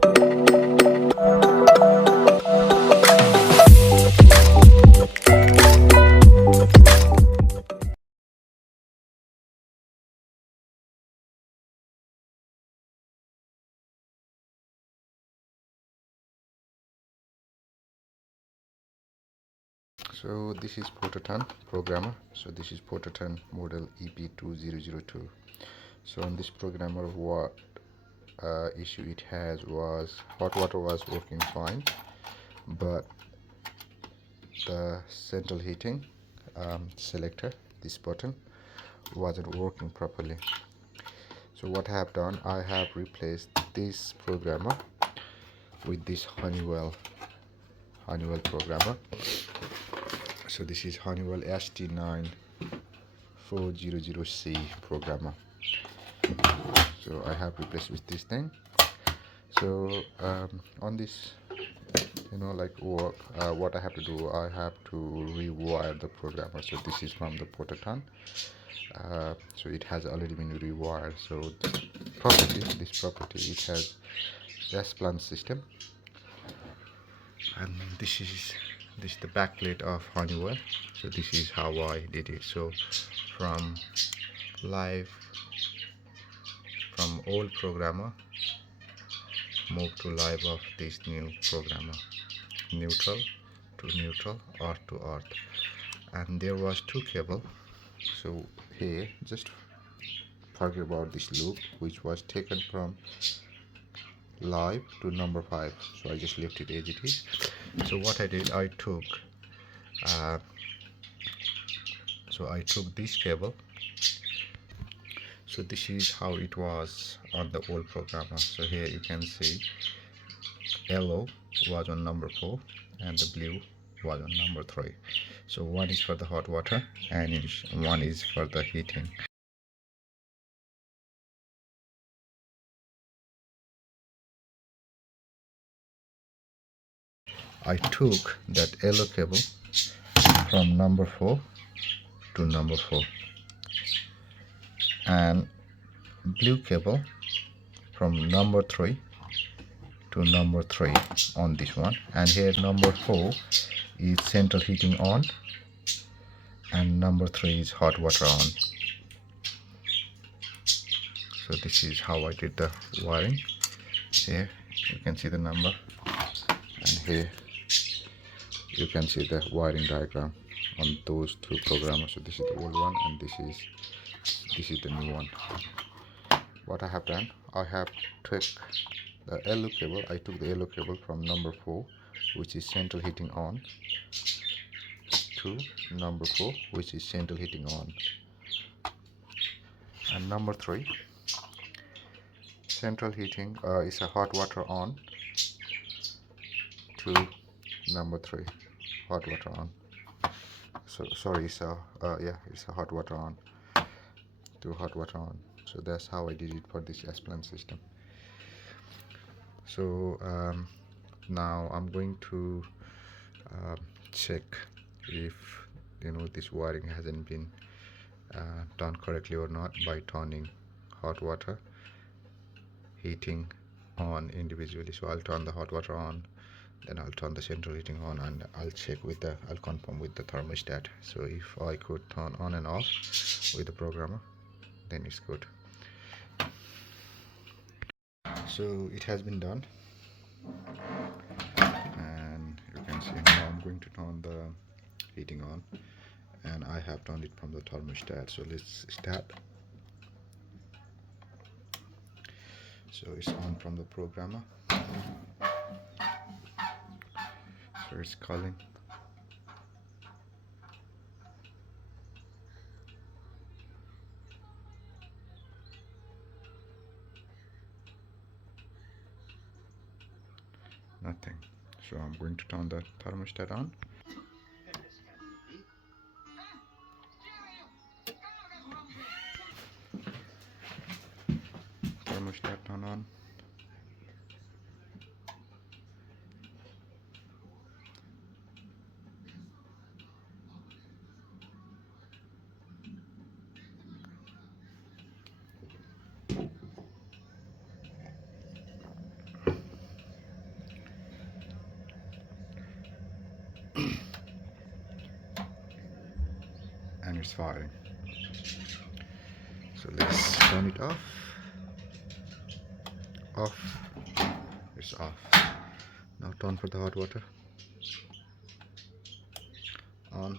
So this is potterton programmer. So this is potterton model ep2002. So on this programmer, what issue it has was hot water was working fine, but the central heating selector, this button, wasn't working properly. So what I have done, I have replaced this programmer with this honeywell programmer. So this is honeywell st940c programmer. So I have replaced with this thing. So on this, like work, what I have to do, I have to rewire the programmer. So this is from the potterton. So it has already been rewired. So this property, it has S-plan system, and this is the backplate of honeywell. So this is how I did it. So from old programmer, move to live of this new programmer, neutral to neutral, earth to earth. And there was two cable. So here, just forget about this loop, which was taken from live to number 5. So I just left it as it is. So what I did, I took this cable. So this is how it was on the old programmer. So here you can see yellow was on number 4 and the blue was on number 3. So one is for the hot water and one is for the heating. I took that yellow cable from number 4 to number 4 and blue cable from number 3 to number 3 on this one. And here number 4 is central heating on and number 3 is hot water on. So this is how I did the wiring. Here you can see the number, and here you can see the wiring diagram on those two programmers. So this is the old one and this is the new one. What I have done, I have took the yellow cable. I took the yellow cable from number 4, which is central heating on, to number 4, which is central heating on, and number 3, central heating is a hot water on, to number 3, hot water on. So sorry, it's a hot water on to hot water on. So that's how I did it for this S-plan system. So now I'm going to check if this wiring hasn't been done correctly or not by turning hot water heating on individually. So I'll turn the hot water on, then I'll turn the central heating on, and I'll confirm with the thermostat. So if I could turn on and off with the programmer, then it's good. So it has been done, and you can see now I'm going to turn the heating on, and I have turned it from the thermostat. So let's start. So it's on from the programmer. So it's calling. Nothing. So I'm going to turn the thermostat on. Thermostat turn on. it's firing. So let's turn it off. Off. It's off. Now turn for the hot water. On.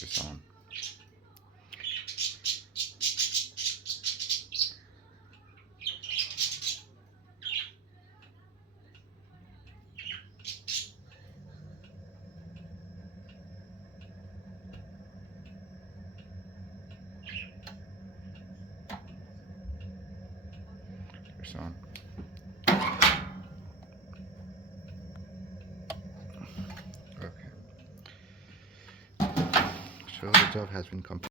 It's on. It's on. Okay. So the job has been completed.